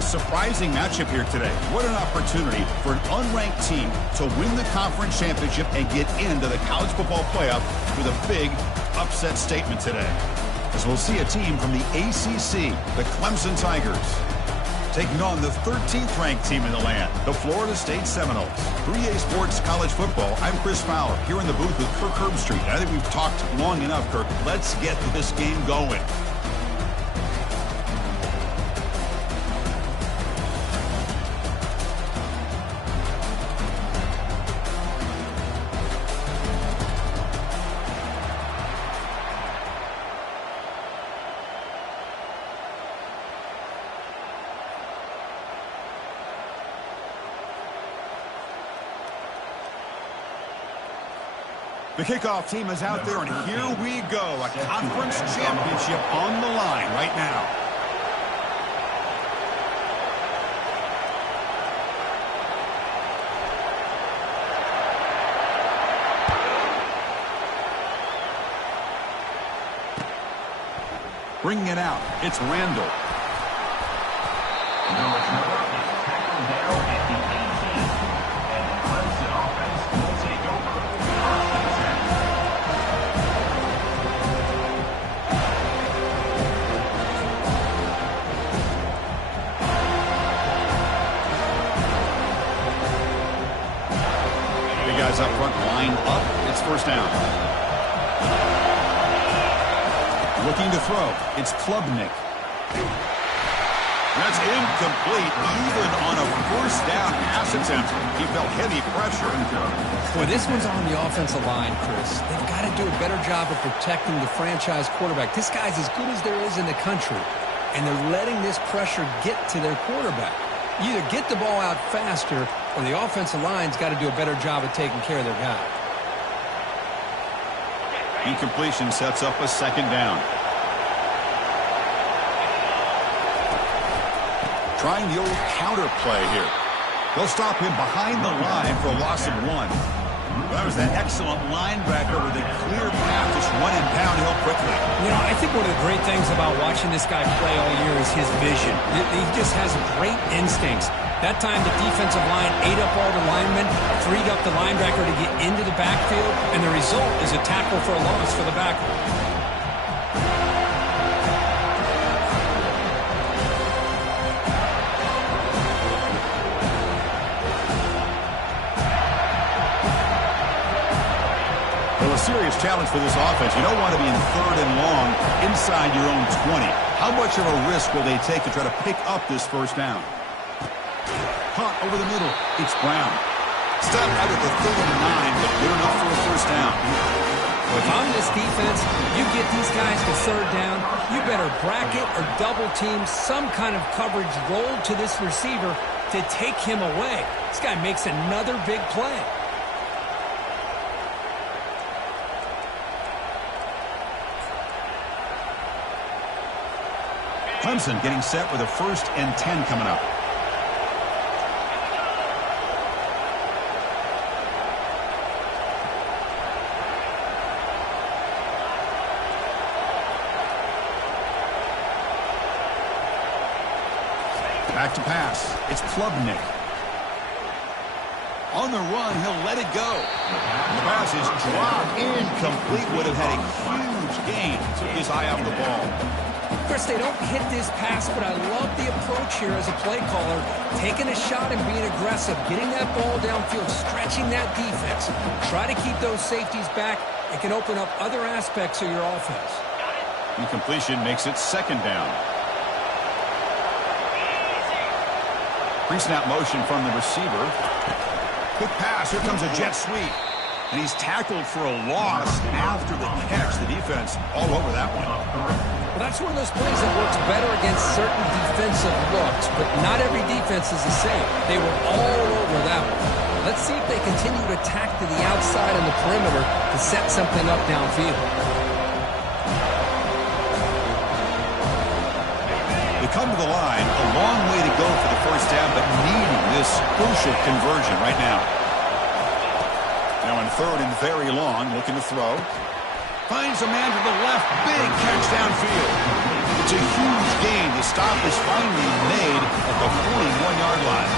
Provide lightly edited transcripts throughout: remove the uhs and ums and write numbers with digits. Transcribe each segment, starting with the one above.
a surprising matchup here today. What an opportunity for an unranked team to win the conference championship and get into the college football playoff with a big upset statement today. As we'll see a team from the ACC, the Clemson Tigers, taking on the 13th ranked team in the land, the Florida State Seminoles. 3A Sports College Football, I'm Chris Fowler, here in the booth with Kirk Herbstreit. I think we've talked long enough, Kirk. Let's get this game going. The kickoff team is out there, and here we go. A conference championship on the line right now. Bringing it out, it's Randall. Tackled down at the 18, and the Clemson offense will take over. Guys up front, line up. It's first down. Looking to throw. It's Klubnik. That's incomplete. Even on a first down pass attempt, he felt heavy pressure. Boy, this one's on the offensive line, Chris. They've got to do a better job of protecting the franchise quarterback. This guy's as good as there is in the country, and they're letting this pressure get to their quarterback. You either get the ball out faster, or the offensive line's got to do a better job of taking care of their guy. Incompletion sets up a second down. Trying the old counter play here. They'll stop him behind the line for a loss of 1. That was that excellent linebacker with a clear path, just running downhill quickly. You know, I think one of the great things about watching this guy play all year is his vision. He just has great instincts. That time, the defensive line ate up all the linemen, freed up the linebacker to get into the backfield, and the result is a tackle for a loss for the backer. Well, a serious challenge for this offense. You don't want to be in third and long inside your own 20. How much of a risk will they take to try to pick up this first down? Hunt over the middle. It's Brown. Stop out at the 39, but good enough for a first down. If I'm this defense, you get these guys to third down, you better bracket or double team some kind of coverage roll to this receiver to take him away. This guy makes another big play. Clemson getting set with a 1st and 10 coming up. Back to pass. It's Klubnik. On the run, he'll let it go. The pass is dropped. Incomplete. Would have had a huge gain. Took his eye off the ball. Chris, they don't hit this pass, but I love the approach here as a play caller. Taking a shot and being aggressive. Getting that ball downfield. Stretching that defense. Try to keep those safeties back. It can open up other aspects of your offense. Incompletion makes it second down. Pre-snap motion from the receiver. Quick pass. Here comes a jet sweep. And he's tackled for a loss after the catch. The defense all over that one. Well, that's one of those plays that works better against certain defensive looks, but not every defense is the same. They were all over that one. Let's see if they continue to attack to the outside and the perimeter to set something up downfield. They come to the line, a long way to go for the first down, but needing this crucial conversion right now. Now in 3rd and very long, looking to throw. Finds a man to the left, big catch downfield. The It's a huge gain. The stop is finally made at the 41-yard line.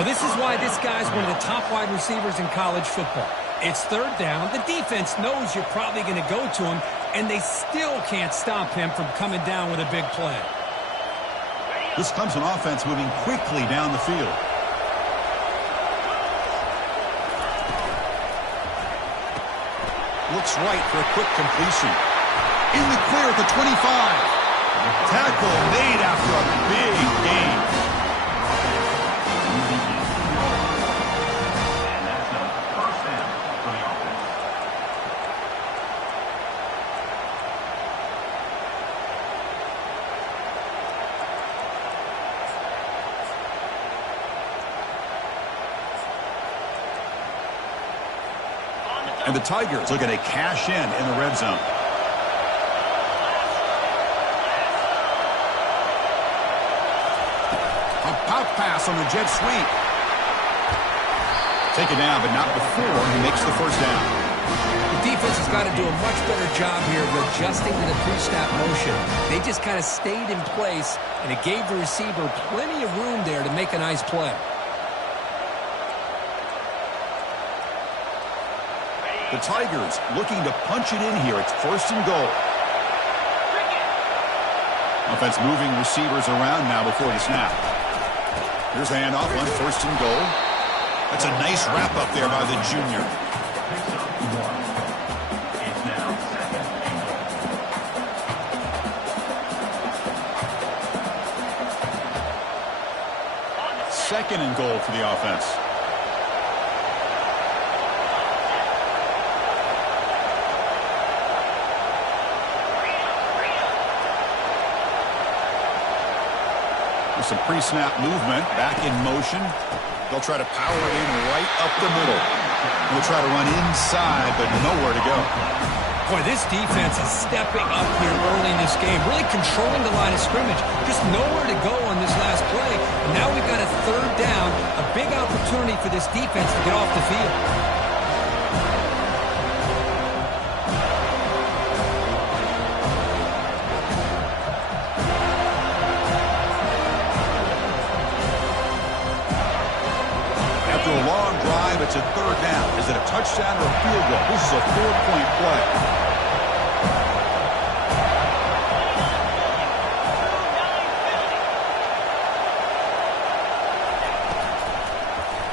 Well, this is why this guy's one of the top wide receivers in college football. It's third down. The defense knows you're probably going to go to him, and they still can't stop him from coming down with a big play. This Clemson offense moving quickly down the field. Looks right for a quick completion. In the clear at the 25. Tackle made after a big gain. And the Tigers looking to cash in the red zone. A pop pass on the jet sweep. Take it down, but not before he makes the first down. The defense has got to do a much better job here of adjusting to the pre-snap motion. They just kind of stayed in place, and it gave the receiver plenty of room there to make a nice play. The Tigers looking to punch it in here. It's first and goal. Offense moving receivers around now before the snap. Here's a handoff on first and goal. That's a nice wrap up there by the junior. Second and goal for the offense. Some pre-snap movement, back in motion. They'll try to power it in right up the middle. They'll try to run inside, but nowhere to go. Boy, this defense is stepping up here early in this game, really controlling the line of scrimmage. Just nowhere to go on this last play. And now we've got a third down, a big opportunity for this defense to get off the field. It's a third down. Is it a touchdown or a field goal? This is a 4-point play.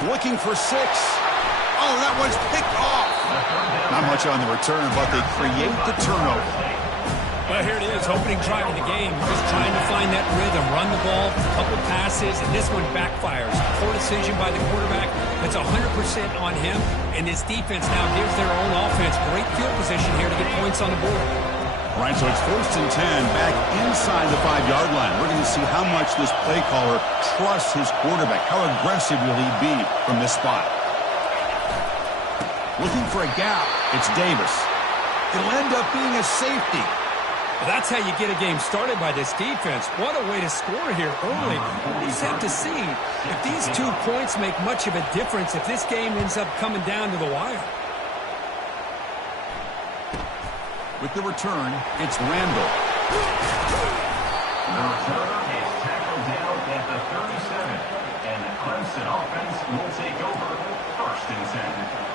Looking for 6. Oh, that one's picked off. Not much on the return, but they create the turnover. Well, here it is, opening drive of the game. Just trying to find that rhythm, run the ball, a couple passes, and this one backfires. Poor decision by the quarterback. That's 100% on him, and this defense now gives their own offense great field position here to get points on the board. Right, so it's first and 10 back inside the 5-yard line. We're going to see how much this play caller trusts his quarterback. How aggressive will he be from this spot? Looking for a gap. It's Davis. It'll end up being a safety. Well, that's how you get a game started by this defense. What a way to score here early. We just have to see if these 2 points make much of a difference if this game ends up coming down to the wire. With the return, it's Randall. The returner is tackled down at the 37, and the Clemson offense will take over first and 10.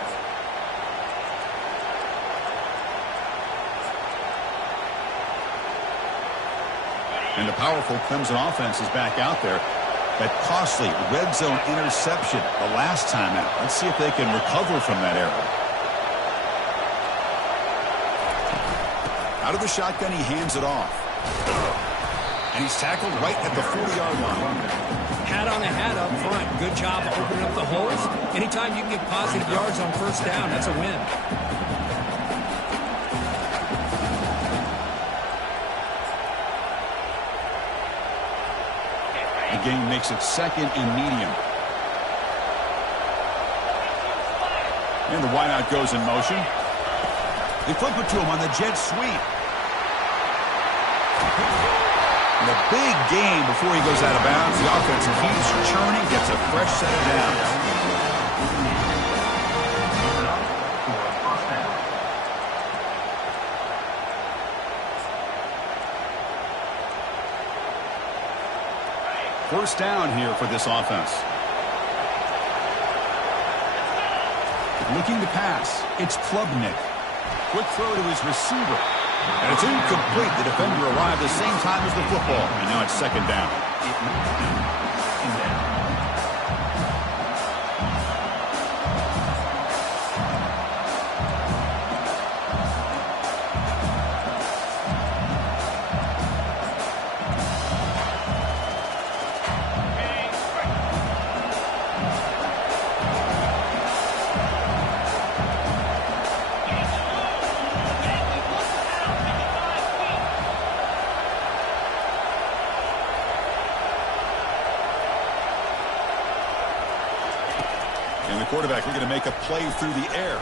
And the powerful Clemson offense is back out there. That costly red zone interception the last time out. Let's see if they can recover from that error. Out of the shotgun, he hands it off. And he's tackled right at the 40-yard line. Hat on a hat up front. Good job opening up the holes. Anytime you can get positive yards on first down, that's a win. The game makes it second and medium. And the wideout goes in motion. They flip it to him on the jet sweep. And a big gain before he goes out of bounds. The offense keeps churning, gets a fresh set of downs. first down here for this offense. Looking to pass. It's Klubnik. Quick throw to his receiver. And it's incomplete. The defender arrived the same time as the football. And now it's second down. And the quarterback looking to make a play through the air.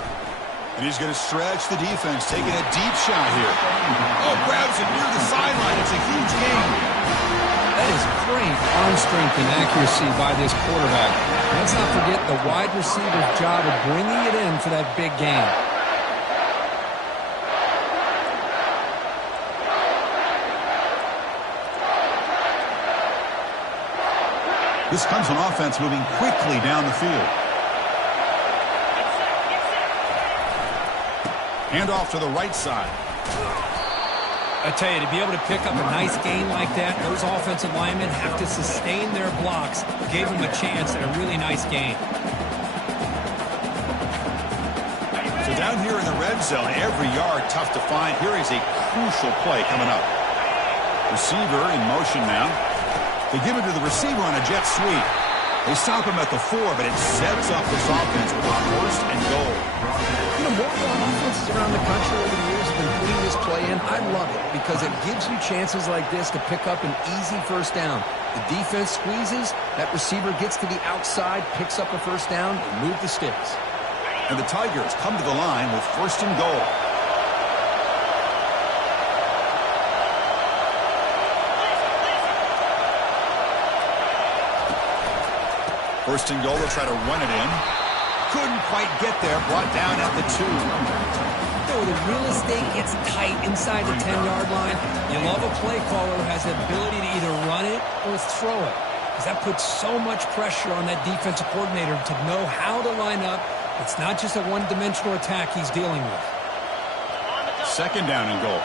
And he's going to stretch the defense, taking a deep shot here. Oh, grabs it near the sideline. It's a huge gain. That is great arm strength and accuracy by this quarterback. Let's not forget the wide receiver's job of bringing it in for that big gain. This comes on offense moving quickly down the field. Hand off to the right side. I tell you, to be able to pick up a nice gain like that, those offensive linemen have to sustain their blocks. Gave them a chance at a really nice gain. So down here in the red zone, every yard tough to find. Here is a crucial play coming up. Receiver in motion now. They give it to the receiver on a jet sweep. They stop him at the 4, but it sets up this offense with a first and goal. You know, more offenses around the country over the years have been putting this play in. I love it because it gives you chances like this to pick up an easy first down. The defense squeezes, that receiver gets to the outside, picks up a first down, and move the sticks. And the Tigers come to the line with first and goal. First and goal, they'll try to run it in. Couldn't quite get there, brought down at the 2. So the real estate gets tight inside the 10-yard line. You love a play caller who has the ability to either run it or throw it, because that puts so much pressure on that defensive coordinator to know how to line up. It's not just a one-dimensional attack he's dealing with. Second down and goal.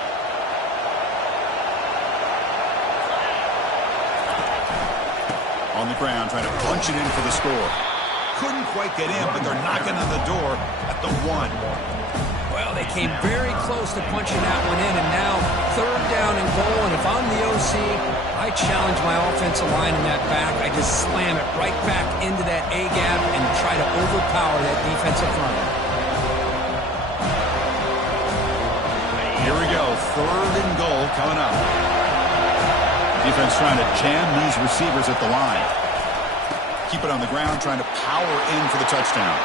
On the ground, trying to punch it in for the score. Couldn't quite get in, but they're knocking on the door at the 1. Well, they came very close to punching that one in, and now third down and goal. And if I'm the OC, I challenge my offensive line in that back. I just slam it right back into that A-gap and try to overpower that defensive front. Here we go. Third and goal coming up. Defense trying to jam these receivers at the line. Keep it on the ground, trying to power in for the touchdown.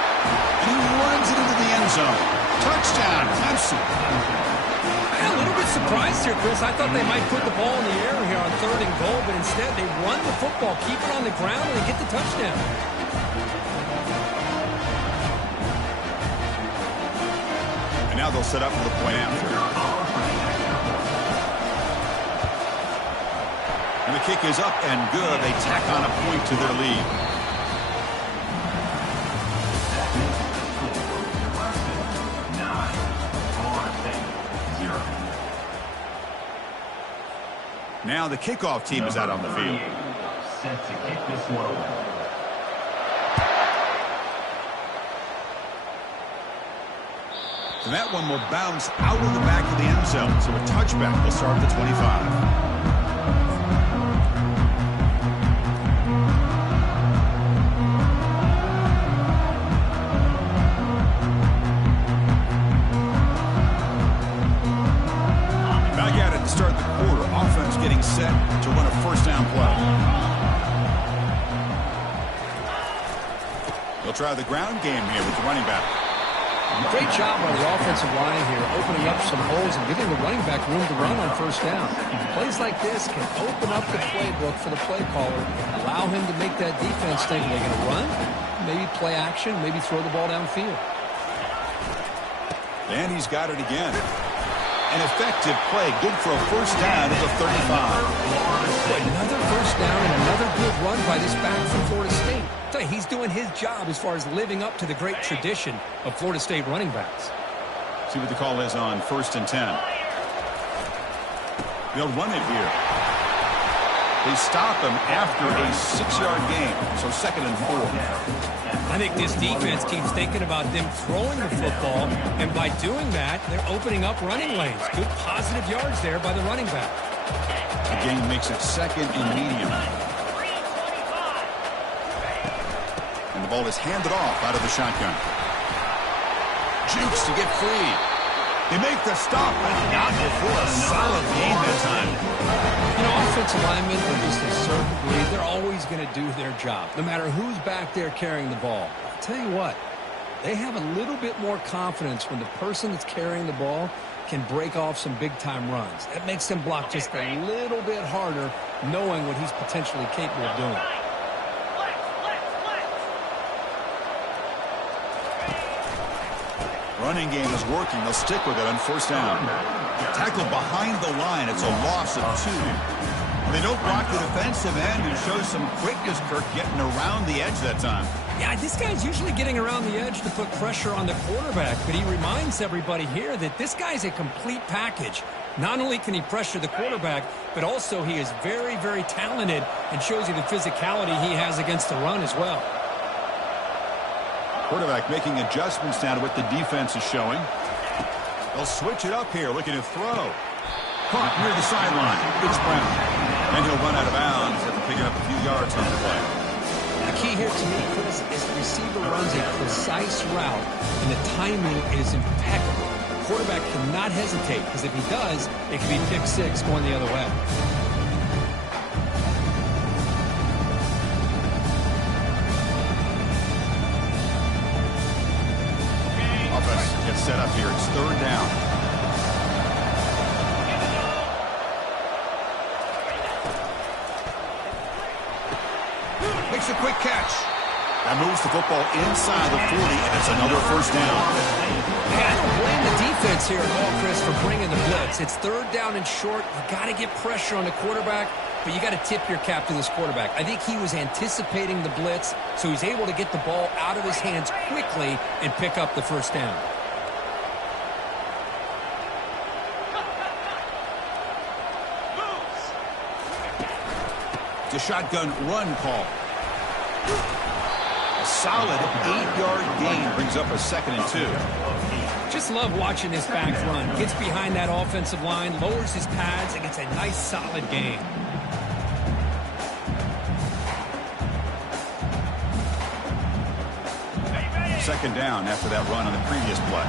And he runs it into the end zone. Touchdown, Clemson. I'm a little bit surprised here, Chris. I thought they might put the ball in the air here on third and goal, but instead they run the football, keep it on the ground, and they get the touchdown. And now they'll set up for the point after. And the kick is up and good. They tack on a point to their lead. Now the kickoff team is out on the field. Set to kick this one away. And that one will bounce out of the back of the end zone. So a touchback will start at the 25. Start the quarter. Offense getting set to run a first down play. They'll try the ground game here with the running back. Great job by the offensive line here, opening up some holes and giving the running back room to run on first down. Plays like this can open up the playbook for the play caller, allow him to make that defense think they're going to run, maybe play action, maybe throw the ball downfield. And he's got it again. An effective play, good for a first down at the 35. Another first down and another good run by this back from Florida State. I tell you, he's doing his job as far as living up to the great tradition of Florida State running backs. See what the call is on 1st and 10. They'll run it here. They stop him after a 6-yard gain, so 2nd and 4. I think this defense keeps thinking about them throwing the football, and by doing that, they're opening up running lanes. Good positive yards there by the running back. The gain makes it 2nd and medium. And the ball is handed off out of the shotgun. Jukes to get free. They make the stop, but not before a solid gain that time. You know, offensive linemen are just a certain breed. They're always going to do their job, no matter who's back there carrying the ball. I'll tell you what, they have a little bit more confidence when the person that's carrying the ball can break off some big-time runs. That makes them block just a little bit harder, knowing what he's potentially capable of doing. Running game is working. They'll stick with it on 1st down. Tackle behind the line. It's a loss of 2. They don't block the defensive end and show some quickness, Kirk, getting around the edge that time. Yeah, this guy's usually getting around the edge to put pressure on the quarterback, but he reminds everybody here that this guy's a complete package. Not only can he pressure the quarterback, but also he is very, very talented and shows you the physicality he has against the run as well. Quarterback making adjustments now to what the defense is showing. They'll switch it up here, looking to throw. Caught near the sideline. It's Brown. And he'll run out of bounds after picking up a few yards on the play. The key here to me, Chris, is the receiver runs a precise route, and the timing is impeccable. The quarterback cannot hesitate, because if he does, it could be pick 6 going the other way. Gets set up here. It's 3rd down. Makes a quick catch. That moves the football inside the 40, and it's another 1st down. Hey, I don't blame the defense here at all, Chris, for bringing the blitz. It's 3rd down and short. You got to get pressure on the quarterback, but you got to tip your cap to this quarterback. I think he was anticipating the blitz, so he's able to get the ball out of his hands quickly and pick up the 1st down. The shotgun run call. A solid 8-yard gain brings up a 2nd and 2. Just love watching this back run. Gets behind that offensive line, lowers his pads, and gets a nice solid gain. Second down after that run on the previous play.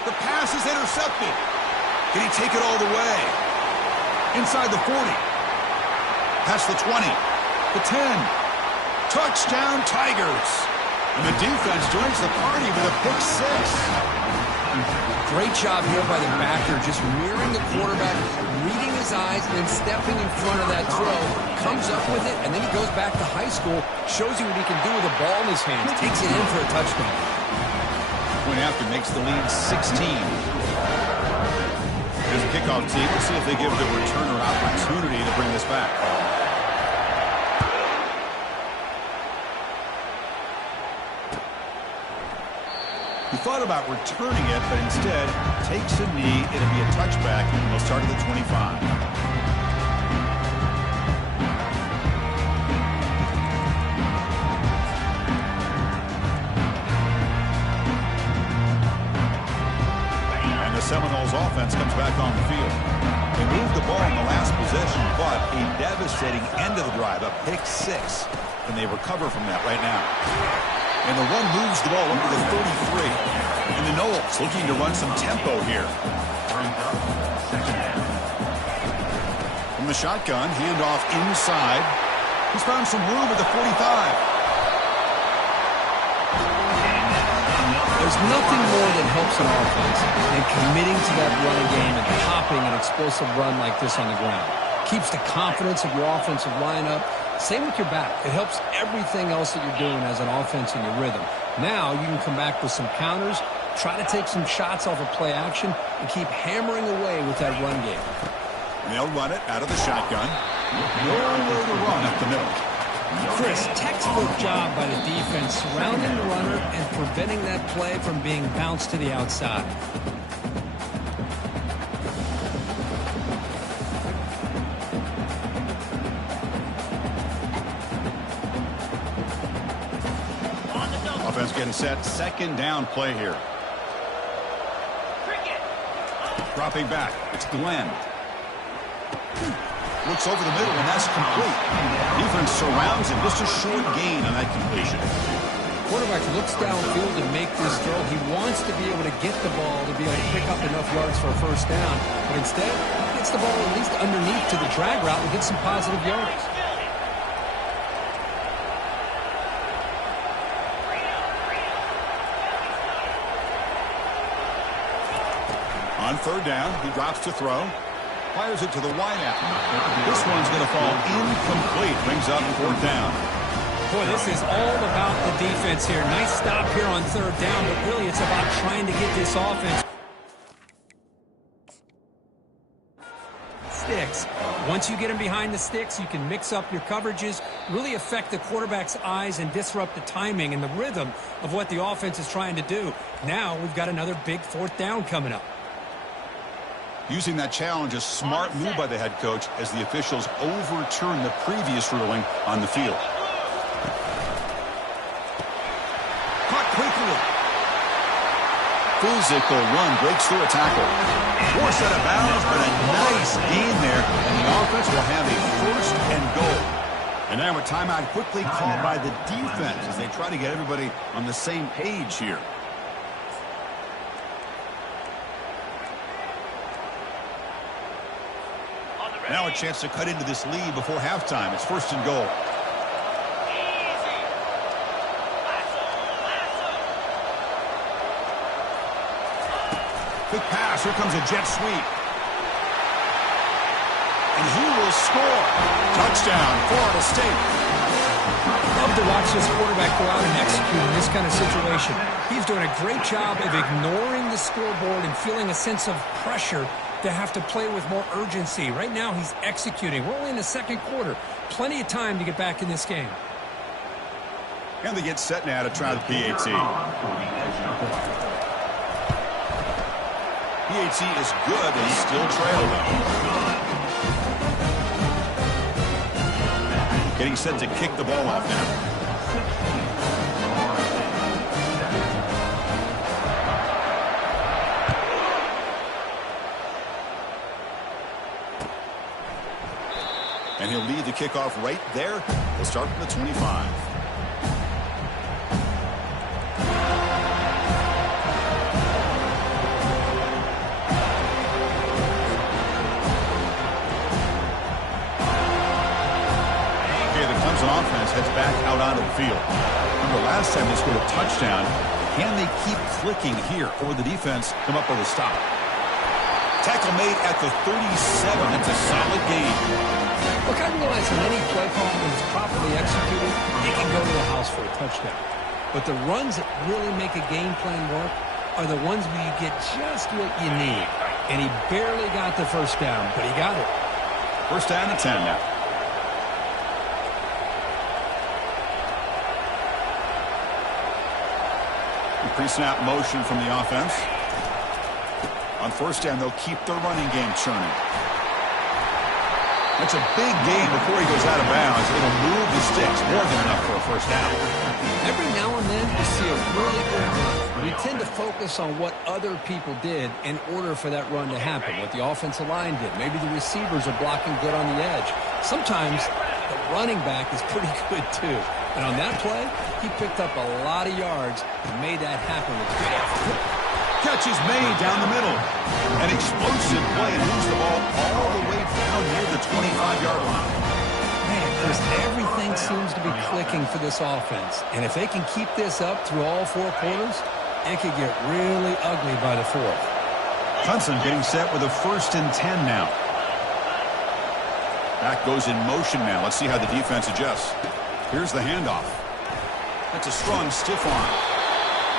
The pass is intercepted. Can he take it all the way? Inside the 40. Past the 20. The 10. Touchdown, Tigers. And the defense joins the party with a pick 6. Great job here by the backer, just mirroring the quarterback, reading his eyes, and then stepping in front of that throw. Comes up with it, and then he goes back to high school, shows you what he can do with the ball in his hands, takes it in for a touchdown. Point after makes the lead 16. Here's the kickoff team. We'll see if they give the returner opportunity to bring this back. He thought about returning it, but instead takes a knee. It'll be a touchback, and they'll start at the 25. Seminoles offense comes back on the field. They moved the ball in the last possession, but a devastating end of the drive, a pick 6. And they recover from that right now. And the run moves the ball up to the 33. And the Noles looking to run some tempo here. From the shotgun, handoff inside. He's found some room at the 45. There's nothing more that helps an offense than committing to that running game and popping an explosive run like this on the ground. Keeps the confidence of your offensive lineup. Same with your back. It helps everything else that you're doing as an offense in your rhythm. Now you can come back with some counters, try to take some shots off of play action, and keep hammering away with that run game. And they'll run it out of the shotgun. Nowhere to run up the middle. Chris, textbook job by the defense surrounding the runner and preventing that play from being bounced to the outside. Offense getting set. Second down play here. Dropping back. It's Glenn. Looks over the middle, and that's complete. Defense surrounds him. Just a short gain on that completion. Quarterback looks downfield to make this throw. He wants to be able to get the ball to be able to pick up enough yards for a first down. But instead, he gets the ball at least underneath to the drag route and gets some positive yards. On third down, he drops to throw. Fires it to the wideout. This one's going to fall incomplete. Brings up fourth down. Boy, this is all about the defense here. Nice stop here on third down, but really it's about trying to get this offense. Sticks. Once you get them behind the sticks, you can mix up your coverages, really affect the quarterback's eyes and disrupt the timing and the rhythm of what the offense is trying to do. Now we've got another big fourth down coming up. Using that challenge, a smart move by the head coach as the officials overturn the previous ruling on the field. Caught quickly. Physical run breaks through a tackle. Forced out of bounds, but a nice gain there, and the offense will have a first and goal. And now a timeout quickly called by the defense as they try to get everybody on the same page here. Now a chance to cut into this lead before halftime. It's first and goal. Quick pass. Here comes a jet sweep. And he will score. Touchdown, Florida State. Love to watch this quarterback go out and execute in this kind of situation. He's doing a great job of ignoring the scoreboard and feeling a sense of pressure to have to play with more urgency. Right now, he's executing. We're only in the second quarter. Plenty of time to get back in this game. And they get set now to try the PAT. PAT is good and still trail, though. Getting set to kick the ball off now. And he'll lead the kickoff right there. They'll start from the 25. Okay, the Clemson offense heads back out onto the field. Remember last time they scored a touchdown. Can they keep clicking here, or will the defense come up with a stop? Tackle made at the 37. That's a solid gain. Look, I realize when any play call is properly executed, it can go to the house for a touchdown. But the runs that really make a game plan work are the ones where you get just what you need. And he barely got the first down, but he got it. First down and 10 now. Pre-snap motion from the offense. On first down, they'll keep their running game churning. That's a big gain before he goes out of bounds. It'll move the sticks more than enough for a first down. Every now and then we see a really good run. We tend to focus on what other people did in order for that run to happen, what the offensive line did. Maybe the receivers are blocking good on the edge. Sometimes the running back is pretty good too. And on that play, he picked up a lot of yards and made that happen with good effort. Catch is made down the middle. An explosive play moves the ball all the way down near the 25-yard line. Man, Chris, everything seems to be clicking for this offense. And if they can keep this up through all four quarters, It could get really ugly by the fourth. Clemson getting set with a 1st and 10 now. Back goes in motion now. Let's see how the defense adjusts. Here's the handoff. That's a strong stiff arm.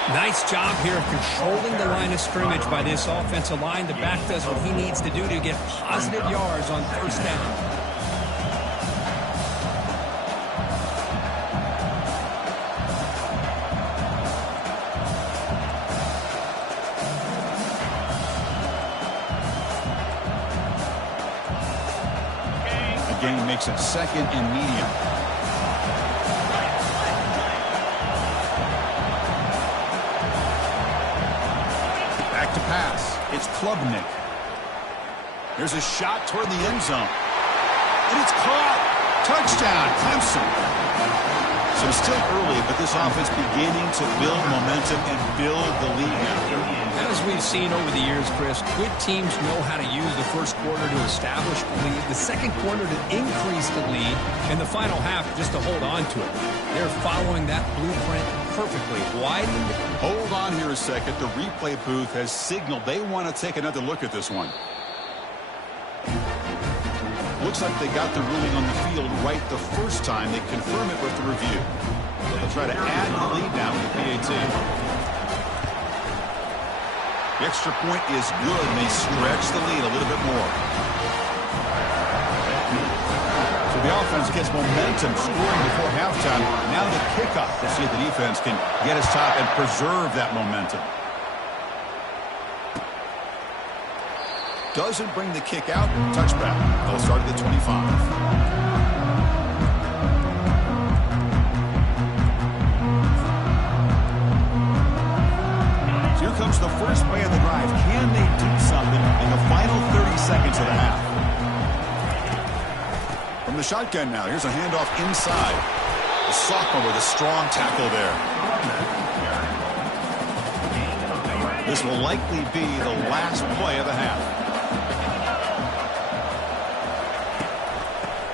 Nice job here of controlling the line of scrimmage by this offensive line. The back does what he needs to do to get positive yards on 1st down. Gain makes it 2nd and medium. Back to pass. It's Klubnik. There's a shot toward the end zone. And it's caught. Touchdown, Clemson. So it's still early, but this offense beginning to build momentum and build the lead now. As we've seen over the years, Chris, good teams know how to use the first quarter to establish the lead, the second quarter to increase the lead, and the final half just to hold on to it. They're following that blueprint perfectly. Widened. Hold on here a second. The replay booth has signaled they want to take another look at this one. Looks like they got the ruling on the field right the first time. They confirm it with the review. So they'll try to add the lead now with the PAT. The extra point is good, and they stretch the lead a little bit more. So the offense gets momentum scoring before halftime. Now the kickoff. We'll see if the defense can get his top and preserve that momentum. Doesn't bring the kick out. Touchback. They'll start at the 25. Here comes the first play of the drive. Can they do something in the final 30 seconds of the half? From the shotgun now, here's a handoff inside. The sophomore with a strong tackle there. This will likely be the last play of the half.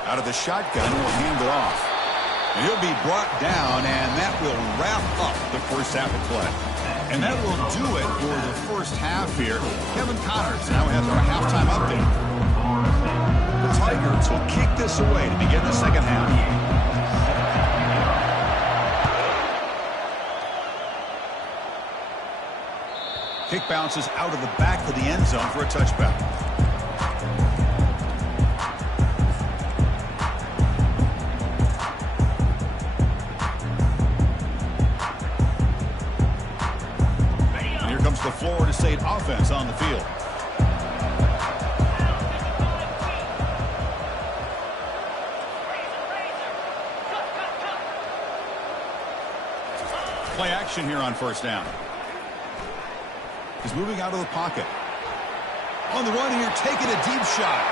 Out of the shotgun, will hand it off. And he'll be brought down, and that will wrap up the first half of play. And that will do it for the first half here. Kevin Connors now has our halftime update. The Tigers will kick this away to begin the second half. Kick bounces out of the back of the end zone for a touchback. The Florida State offense on the field. Play action here on 1st down. He's moving out of the pocket. On the run here, taking a deep shot.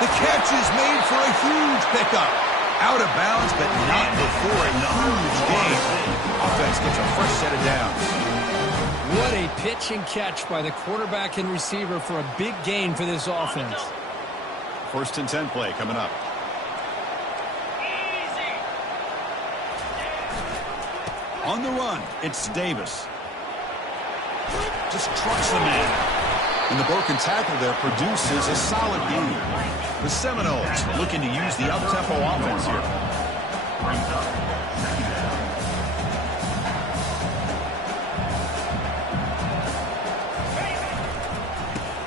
The catch is made for a huge pickup. Out of bounds, but not before a huge gain. Offense gets a fresh set of downs. What a pitch and catch by the quarterback and receiver for a big gain for this offense. 1st and 10 play coming up. On the run, it's Davis. Just trucks the man. And the broken tackle there produces a solid gain. The Seminoles looking to use the up-tempo offense here.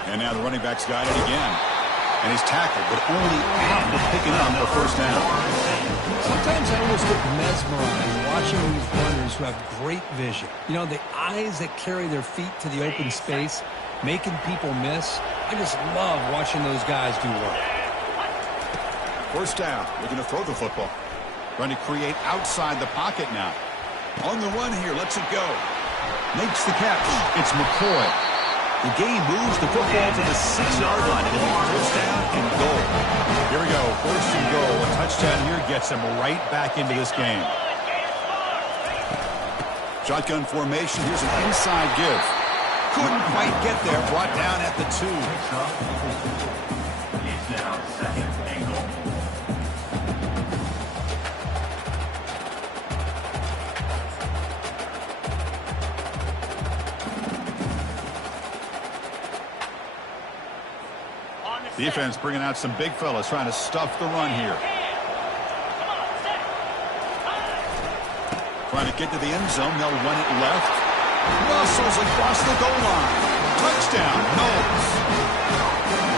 And now the running back's got it again. And he's tackled, but only after picking up the 1st down. Sometimes I almost get mesmerized watching these runners who have great vision. You know, the eyes that carry their feet to the open space, making people miss. I just love watching those guys do work. 1st down, looking to throw the football. Trying to create outside the pocket now. On the run here, lets it go. Makes the catch. It's McCoy. The game moves the football to the 6-yard line. It'll be 1st down and goal. Here we go, 1st and goal. A touchdown here gets them right back into this game. Shotgun formation. Here's an inside give. Couldn't quite get there. Brought down at the 2. It's now 2nd and goal. Defense bringing out some big fellas trying to stuff the run here. Trying to get to the end zone. They'll run it left. Russell's across the goal line. Touchdown, Knowles.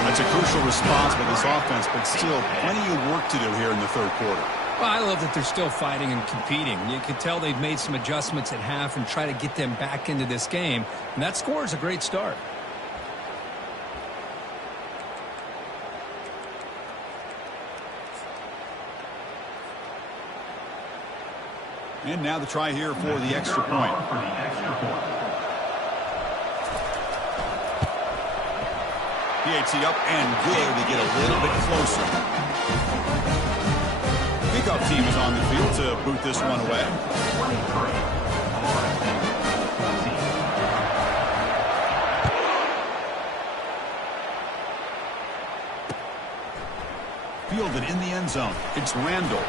That's a crucial response by this offense, but still plenty of work to do here in the third quarter. Well, I love that they're still fighting and competing. You can tell they've made some adjustments at half and try to get them back into this game. And that score is a great start. And now the try here for the extra point. PAT up and good to get a little bit closer. Kickoff team is on the field to boot this one away. Fielded in the end zone. It's Randall.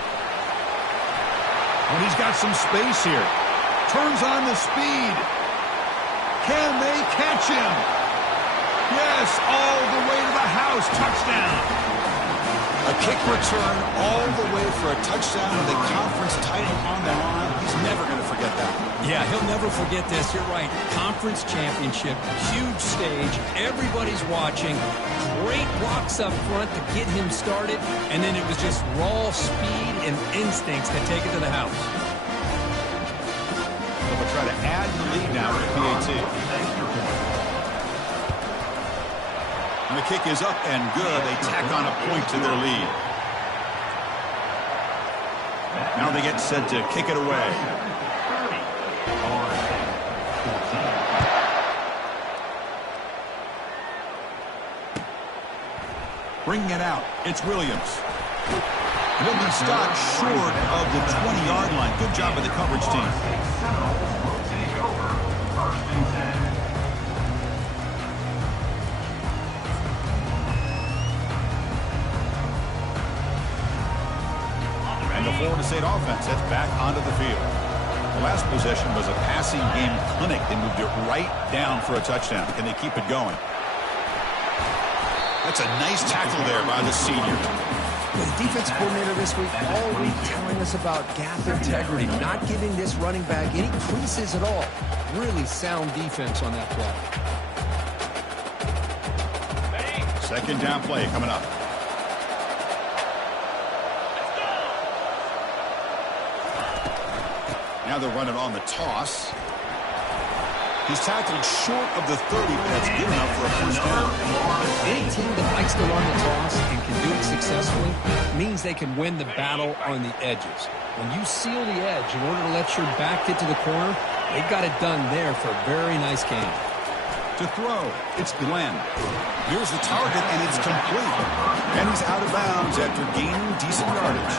And he's got some space here. Turns on the speed. Can they catch him? Yes, all the way to the house. Touchdown. A kick return all the way for a touchdown with a conference title on the line. He's never going to forget that. Yeah, he'll never forget this. You're right. Conference championship, huge stage. Everybody's watching. Great blocks up front to get him started. And then it was just raw speed and instincts that take it to the house. So we'll try to add the lead now with PAT. And the kick is up and good. They tack on a point to their lead. Now they get set to kick it away. Bringing it out. It's Williams. And he'll be stopped short of the 20-yard line. Good job by the coverage team. And the Florida State offense heads back onto the field. The last possession was a passing game clinic. They moved it right down for a touchdown. Can they keep it going? That's a nice tackle there by the senior. Well, the defense coordinator this week all week telling us about gap integrity, not giving this running back any creases at all. Really sound defense on that play. Second down play coming up. Now they're running on the toss. He's tackled short of the 30, but that's good enough for a first down. Any team that likes to run the toss and can do it successfully means they can win the battle on the edges. When you seal the edge in order to let your back get to the corner, they've got it done there for a very nice game. To throw, it's Glenn. Here's the target, and it's complete. And he's out of bounds after gaining decent yardage.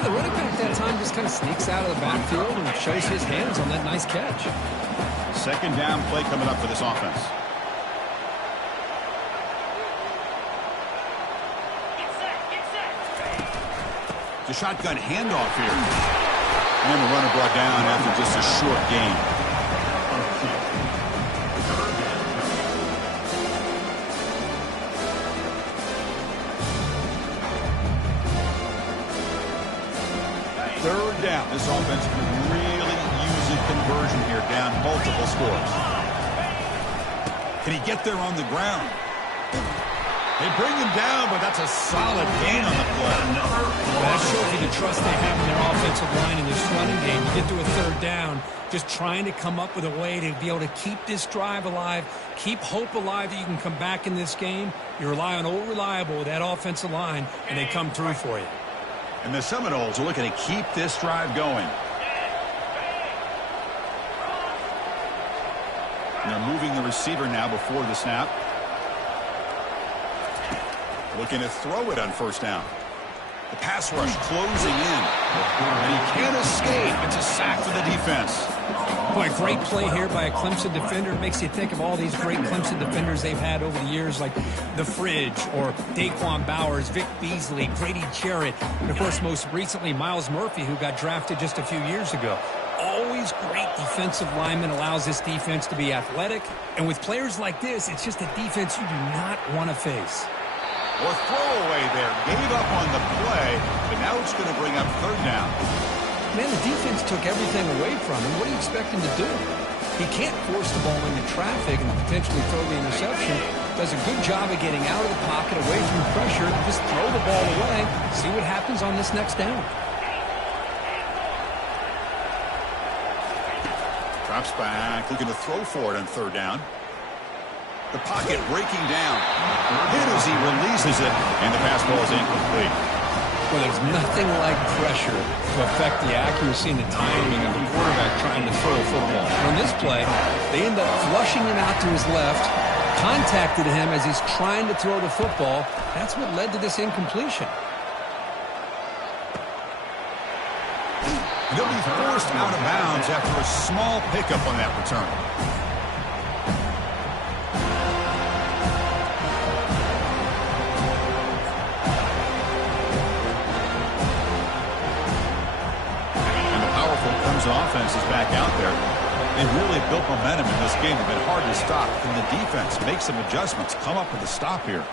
Well, the running back that time just kind of sneaks out of the backfield and shows his hands on that nice catch. Second down play coming up for this offense. The shotgun handoff here. And the runner brought down after just a short gain. Third down. This offense could really use a conversion here, down multiple scores. Can he get there on the ground? They bring him down, but that's a solid gain on the play. That shows you the trust they have in their offensive line in this running game. You get to a third down, just trying to come up with a way to be able to keep this drive alive, keep hope alive that you can come back in this game. You rely on Old Reliable with that offensive line, and they come through for you. And the Seminoles are looking to keep this drive going. And they're moving the receiver now before the snap. Looking to throw it on first down. The pass rush closing in. And he can't escape. It's a sack for the defense. Boy, great play here by a Clemson defender. It makes you think of all these great Clemson defenders they've had over the years, like The Fridge or Daquan Bowers, Vic Beasley, Grady Jarrett, and, of course, most recently, Miles Murphy, who got drafted just a few years ago. Always great defensive lineman, allows this defense to be athletic. And with players like this, it's just a defense you do not want to face. Or throwaway there. Gave up on the play, but now it's going to bring up third down. Man, the defense took everything away from him. What do you expect him to do? He can't force the ball into traffic and potentially throw the interception. Does a good job of getting out of the pocket, away from the pressure, and just throw the ball away. See what happens on this next down. Drops back, looking to throw for it on third down. The pocket breaking down. Hit as he releases it, and the pass ball is incomplete. Well, there's nothing like pressure to affect the accuracy and the timing of the quarterback trying to throw a football. On this play, they end up flushing him out to his left, contacted him as he's trying to throw the football. That's what led to this incompletion. He'll be forced out of bounds after a small pickup on that return. Offense is back out there. They really built momentum in this game. They've been hard to stop. Can the defense make some adjustments, come up with a stop here?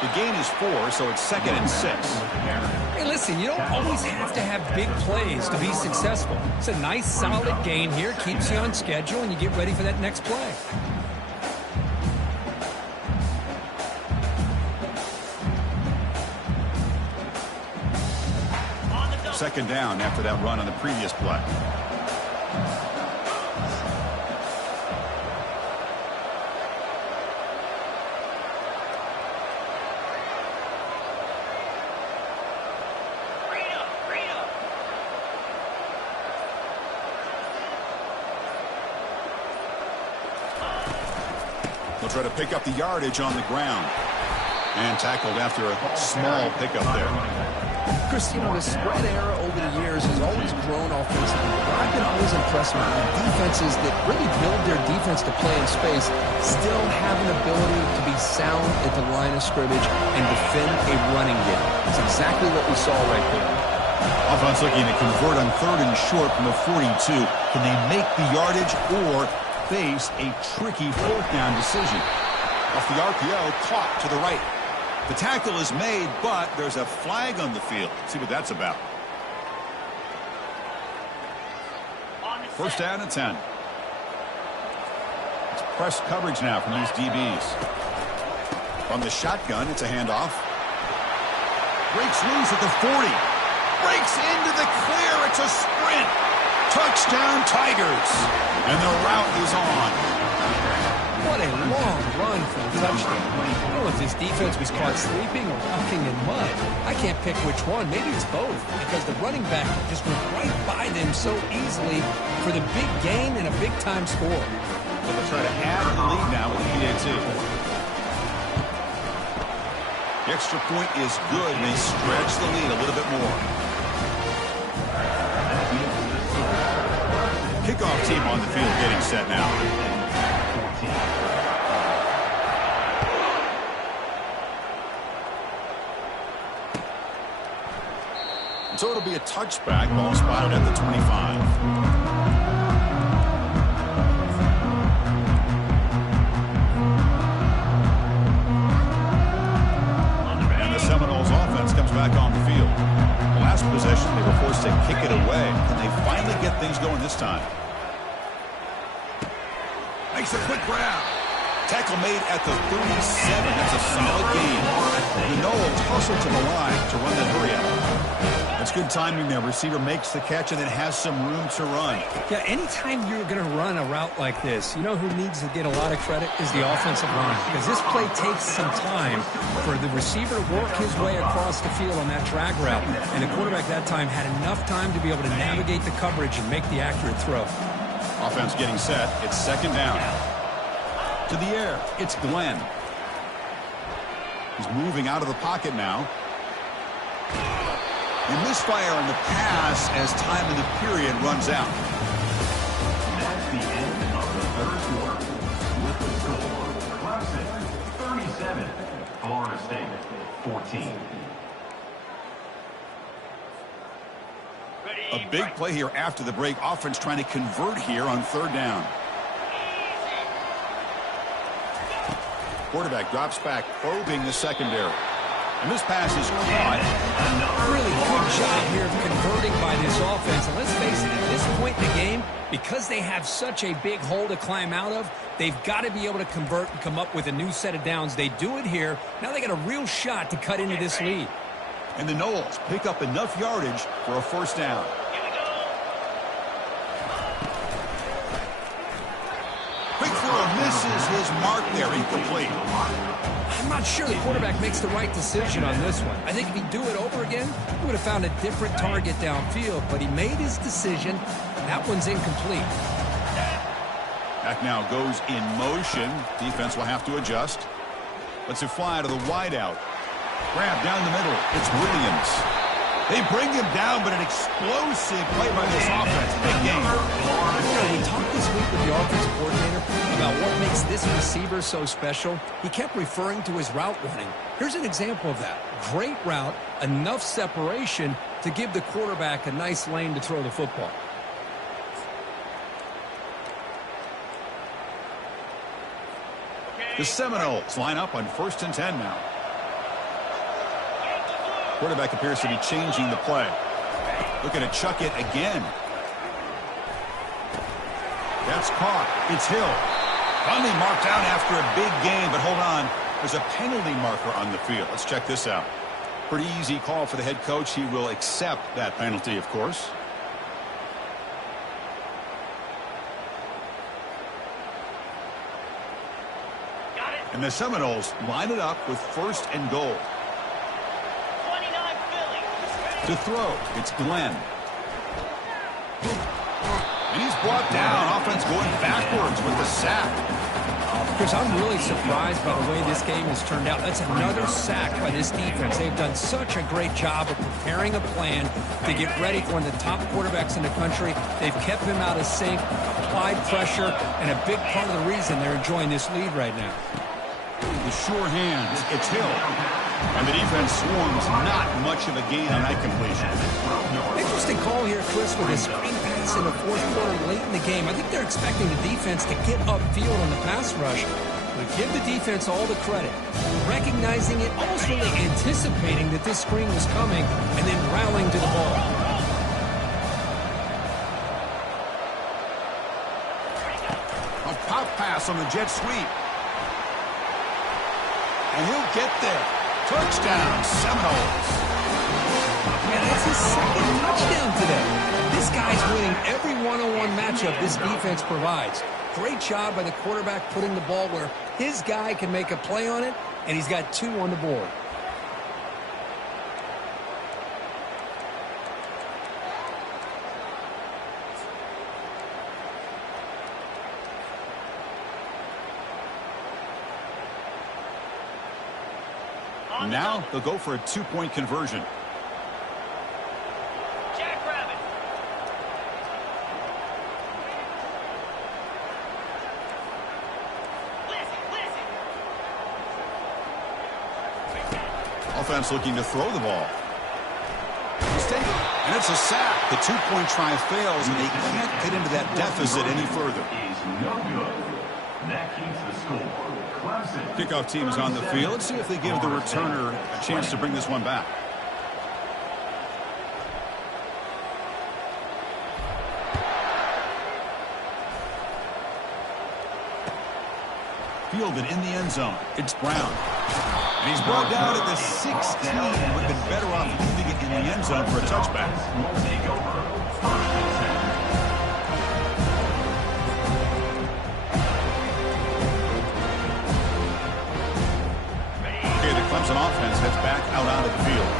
The gain is 4, so it's 2nd and 6. Hey, listen, you don't always have to have big plays to be successful. It's a nice, solid gain here. Keeps you on schedule, and you get ready for that next play. Second down after that run on the previous play. They'll try to pick up the yardage on the ground. And tackled after a small pickup there. Chris, you know, the spread era over the years has always grown offensively. I've been always impressed with defenses that really build their defense to play in space, still have an ability to be sound at the line of scrimmage and defend a running game. It's exactly what we saw right there. Offense looking to convert on 3rd and short from the 42. Can they make the yardage or face a tricky 4th down decision? Off the RPO, caught to the right. The tackle is made, but there's a flag on the field. Let's see what that's about. First down and 10. It's press coverage now from these DBs. From the shotgun, it's a handoff. Breaks loose at the 40. Breaks into the clear. It's a sprint. Touchdown, Tigers. And the route is on. What a long run for a touchdown. I don't know if this defense was caught sleeping or walking in mud. I can't pick which one. Maybe it's both, because the running back just went right by them so easily for the big gain and a big-time score. Well, they'll try to add to the lead now with the PAT. The extra point is good, and they stretch the lead a little bit more. Kickoff team on the field getting set now. So it'll be a touchback. Ball spotted at the 25. And the Seminoles offense comes back on the field. The last possession, they were forced to kick it away. Can they finally get things going this time? Makes a quick grab. Tackle made at the 37. That's a solid gain. Manoa tussled to the line to run the hurry out. That's good timing there. Receiver makes the catch and then has some room to run. Yeah, anytime you're going to run a route like this, you know who needs to get a lot of credit is the offensive line. Because this play takes some time for the receiver to work his way across the field on that drag route. And the quarterback that time had enough time to be able to navigate the coverage and make the accurate throw. Offense getting set. It's second down. To the air. It's Glenn. He's moving out of the pocket now. A misfire on the pass as time in the period runs out. That's the end of the 3rd quarter. With the score, Clemson 37, Florida State 14. A big play here after the break. Offense trying to convert here on 3rd down. quarterback drops back, probing the secondary. And this pass is caught. Really good job here of converting by this offense. And let's face it, at this point in the game, because they have such a big hole to climb out of, they've got to be able to convert and come up with a new set of downs. They do it here. Now they got a real shot to cut into this lead. And the Noles pick up enough yardage for a first down. Quick throw misses his mark there, incomplete. I'm not sure the quarterback makes the right decision on this one. I think if he'd do it over again, he would have found a different target downfield, but he made his decision. That one's incomplete. Back now goes in motion. Defense will have to adjust. Let's it fly to the wideout. Grab down the middle. It's Williams. They bring him down, but an explosive play by this offense. Big game. You know, we talked this week with the offensive coordinator about what makes this receiver so special. He kept referring to his route running. Here's an example of that. Great route, enough separation to give the quarterback a nice lane to throw the football. The Seminoles line up on 1st and 10 now. Quarterback appears to be changing the play. Looking to chuck it again. That's caught. It's Hill. Finally marked down after a big game, but hold on. There's a penalty marker on the field. Let's check this out. Pretty easy call for the head coach. He will accept that penalty, of course. And the Seminoles line it up with 1st and goal. To throw, it's Glenn. And he's brought down. Offense going backwards with the sack. Chris, I'm really surprised by the way this game has turned out. That's another sack by this defense. They've done such a great job of preparing a plan to get ready for one of the top quarterbacks in the country. They've kept him out of sync, applied pressure, and a big part of the reason they're enjoying this lead right now. The sure hands, it's Hill. And the defense swarms not much of a gain on that completion. Interesting call here, Chris, with a screen pass in the 4th quarter late in the game. I think they're expecting the defense to get upfield on the pass rush. But give the defense all the credit. Recognizing it, almost really anticipating that this screen was coming, and then rallying to the ball. A pop pass on the jet sweep. And he'll get there. Touchdown, Seminoles. Yeah, that's his 2nd touchdown today. This guy's winning every one-on-one matchup this defense provides. Great job by the quarterback putting the ball where his guy can make a play on it, and he's got 2 on the board. Now they'll go for a 2-point conversion. Jackrabbit. Offense looking to throw the ball. And it's a sack. The 2-point try fails, and they can't get into that deficit any further. Is no good. That keeps the score. Clemson. Kickoff team is on the field. Let's see if they give the returner a chance to bring this one back. Fielded in the end zone. It's Brown. And he's brought down at the 16. Would have been better off leaving it in the end zone for a touchback. Will take over. Okay, the Clemson offense heads back out onto the field.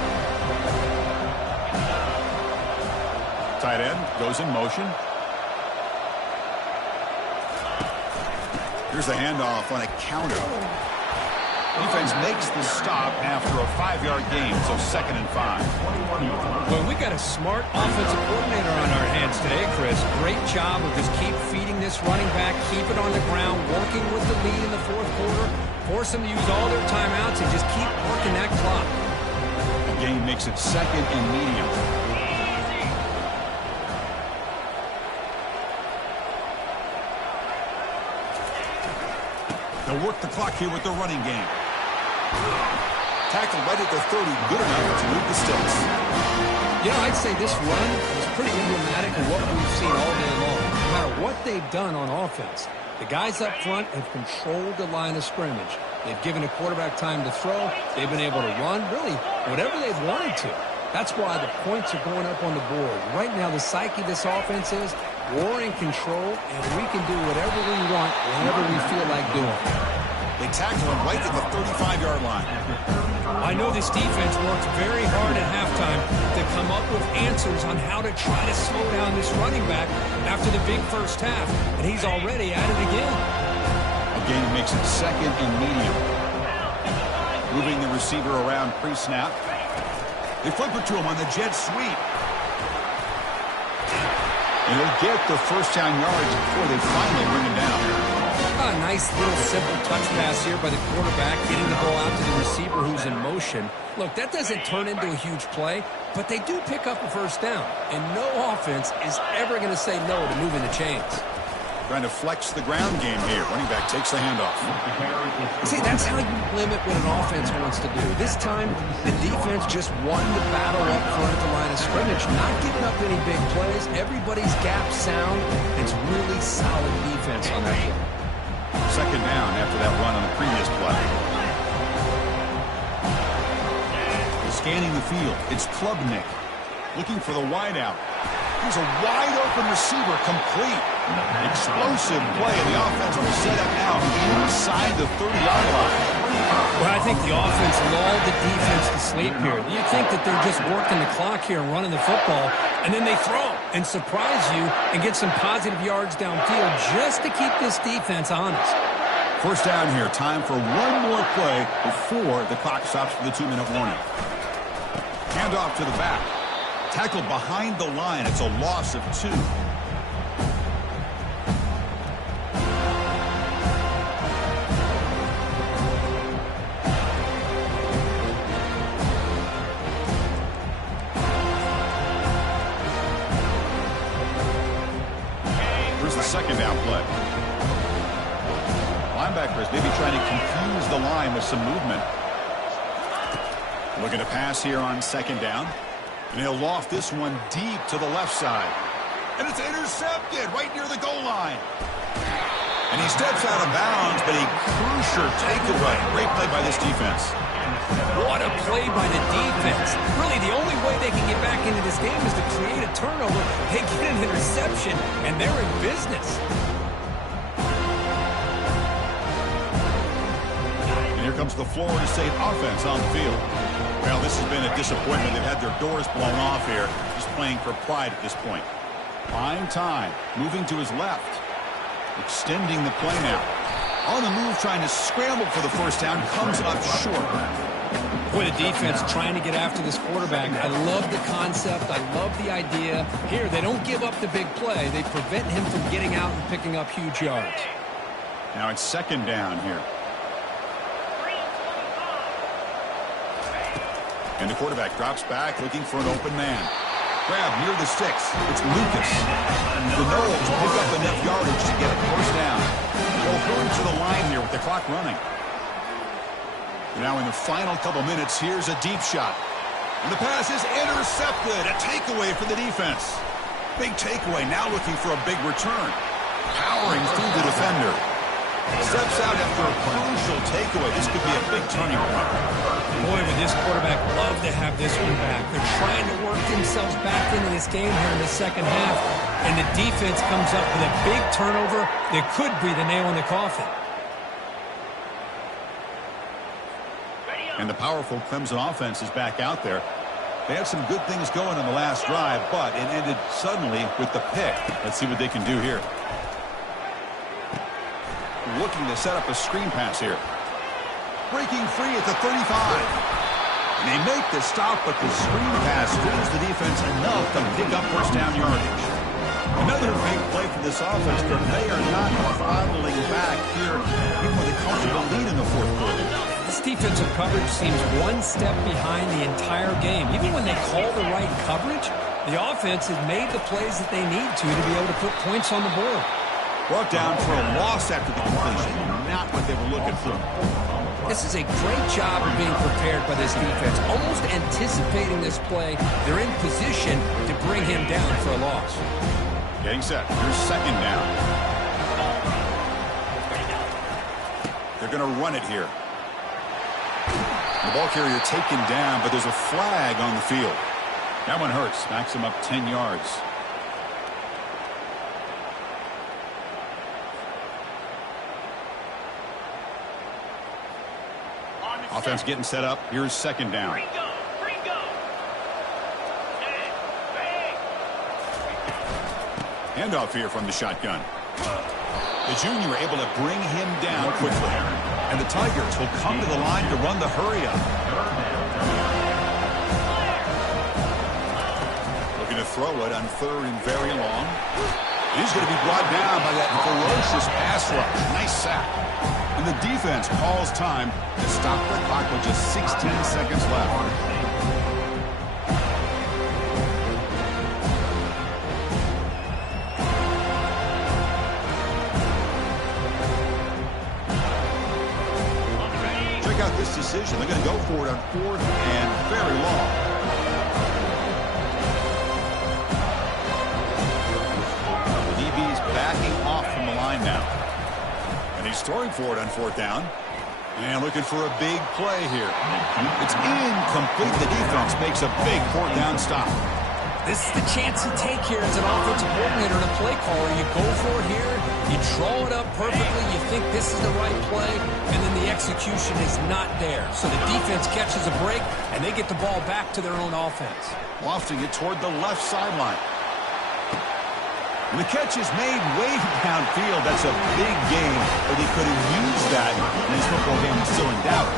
Tight end goes in motion. Here's the handoff on a counter. Defense makes the stop after a 5-yard gain, so 2nd and 5. Well, we got a smart offensive coordinator on our hands today, Chris. Great job of just keep feeding this running back, keep it on the ground, working with the lead in the 4th quarter, force them to use all their timeouts, and just keep working that clock. The game makes it 2nd and medium. The work the clock here with the running game. Tackle right at the 30, good enough to move the sticks. You know, I'd say this run is pretty emblematic of what we've seen all day long. No matter what they've done on offense, the guys up front have controlled the line of scrimmage. They've given the quarterback time to throw. They've been able to run, really, whatever they've wanted to. That's why the points are going up on the board. Right now, the psyche of this offense is we're in control, and we can do whatever we want whenever we feel like doing. They tackle him right at the 35-yard line. I know this defense worked very hard at halftime to come up with answers on how to try to slow down this running back after the big first half, and he's already at it again. A gain makes it second and medium. Moving the receiver around pre-snap. They flip it to him on the jet sweep. And he'll get the first down yards before they finally bring him down. A nice little simple touch pass here by the quarterback, getting the ball out to the receiver who's in motion. Look, that doesn't turn into a huge play, but they do pick up a first down. And no offense is ever going to say no to moving the chains. Trying to flex the ground game here. Running back takes the handoff. See, that's how you limit what an offense wants to do. This time, the defense just won the battle up front at the line of scrimmage, not giving up any big plays. Everybody's gap sound. It's really solid defense on that play. Second down after that run on the previous play. Scanning the field, it's Klubnik looking for the wideout. Here's a wide-open receiver, complete. Explosive play, and the offense will set up now inside the 30-yard line. Well, I think the offense lulled the defense to sleep here. You think that they're just working the clock here and running the football, and then they throw and surprise you and get some positive yards downfield just to keep this defense honest. First down here. Time for one more play before the clock stops for the 2-minute warning. Handoff to the back. Tackled behind the line. It's a loss of 2. Here's the second down play. Linebackers maybe trying to confuse the line with some movement. Looking to pass here on second down. And he'll loft this one deep to the left side. And it's intercepted right near the goal line. And he steps out of bounds, but a crucial takeaway. Great play by this defense. What a play by the defense. Really, the only way they can get back into this game is to create a turnover. They get an interception, and they're in business. And here comes the Florida State offense on the field. Well, this has been a disappointment. They've had their doors blown off here, just playing for pride at this point. Fine time, moving to his left, extending the play now. On the move, trying to scramble for the first down, comes up short. Boy, the defense trying to get after this quarterback. I love the concept. I love the idea. Here, they don't give up the big play. They prevent him from getting out and picking up huge yards. Now it's second down here. And the quarterback drops back, looking for an open man. Grab near the sticks. It's Lucas. The Knowles pick up enough yardage to get a first down. They'll hurry to the line here with the clock running. Now in the final couple minutes, here's a deep shot. And the pass is intercepted. A takeaway for the defense. Big takeaway, now looking for a big return. Powering through the defender. Steps out after a crucial takeaway. This could be a big turning point. Boy, would this quarterback love to have this one back. They're trying to work themselves back into this game here in the second half. And the defense comes up with a big turnover that could be the nail in the coffin. And the powerful Clemson offense is back out there. They had some good things going on the last drive, but it ended suddenly with the pick. Let's see what they can do here. Looking to set up a screen pass here. Breaking free at the 35. And they make the stop, but the screen pass fools the defense enough to pick up first down yardage. Another big play for this offense, but they are not throttling back here, even with a comfortable lead in the fourth quarter. This defensive coverage seems one step behind the entire game. Even when they call the right coverage, the offense has made the plays that they need to be able to put points on the board. Brought down for a loss after the completion. Not what they were looking for. This is a great job of being prepared by this defense, almost anticipating this play. They're in position to bring him down for a loss. Getting set. Here's second down. They're going to run it here. The ball carrier taken down, but there's a flag on the field. That one hurts. Knocks him up 10 yards. Offense getting set up. Here's second down. Handoff here from the shotgun. The junior able to bring him down quickly. And the Tigers will come to the line to run the hurry up. Looking to throw it on third and very long. He's going to be brought down by that ferocious pass rush. Nice sack. And the defense calls time to stop the clock with just 16 seconds left. Check out this decision. They're going to go for it on fourth and very long. The DB's backing off from the line now. And he's throwing for it on fourth down. And looking for a big play here. It's incomplete. The defense makes a big fourth down stop. This is the chance you take here as an offensive coordinator and a play caller. You go for it here. You draw it up perfectly. You think this is the right play. And then the execution is not there. So the defense catches a break, and they get the ball back to their own offense. Lofting it toward the left sideline. And the catch is made way downfield. That's a big game, but he couldn't use that. And his football game is still in doubt.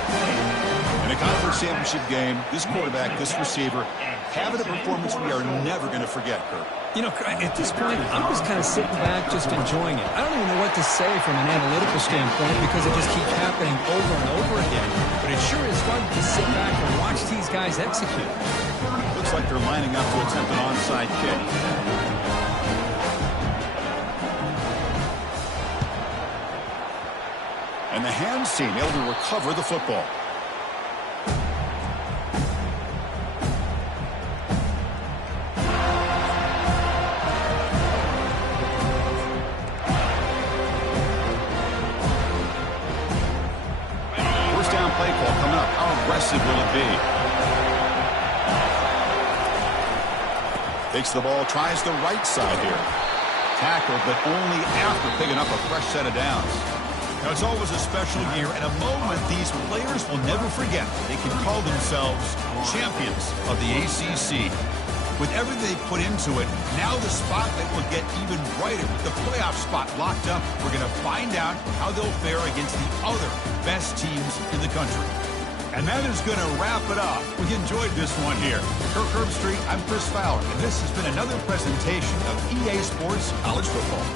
In a conference championship game, this quarterback, this receiver, having a performance we are never going to forget, Kirk. You know, at this point, I'm just kind of sitting back, just enjoying it. I don't even know what to say from an analytical standpoint because it just keeps happening over and over again. But it sure is fun to sit back and watch these guys execute. Looks like they're lining up to attempt an onside kick. And the hands team able to recover the football. First down play call coming up. How aggressive will it be? Takes the ball, tries the right side here. Tackled, but only after picking up a fresh set of downs. Now, it's always a special year and a moment these players will never forget. They can call themselves champions of the ACC. With everything they put into it, now the spotlight will get even brighter. With the playoff spot locked up, we're going to find out how they'll fare against the other best teams in the country. And that is going to wrap it up. We enjoyed this one here. Kirk Herbstreit, I'm Chris Fowler, and this has been another presentation of EA Sports College Football.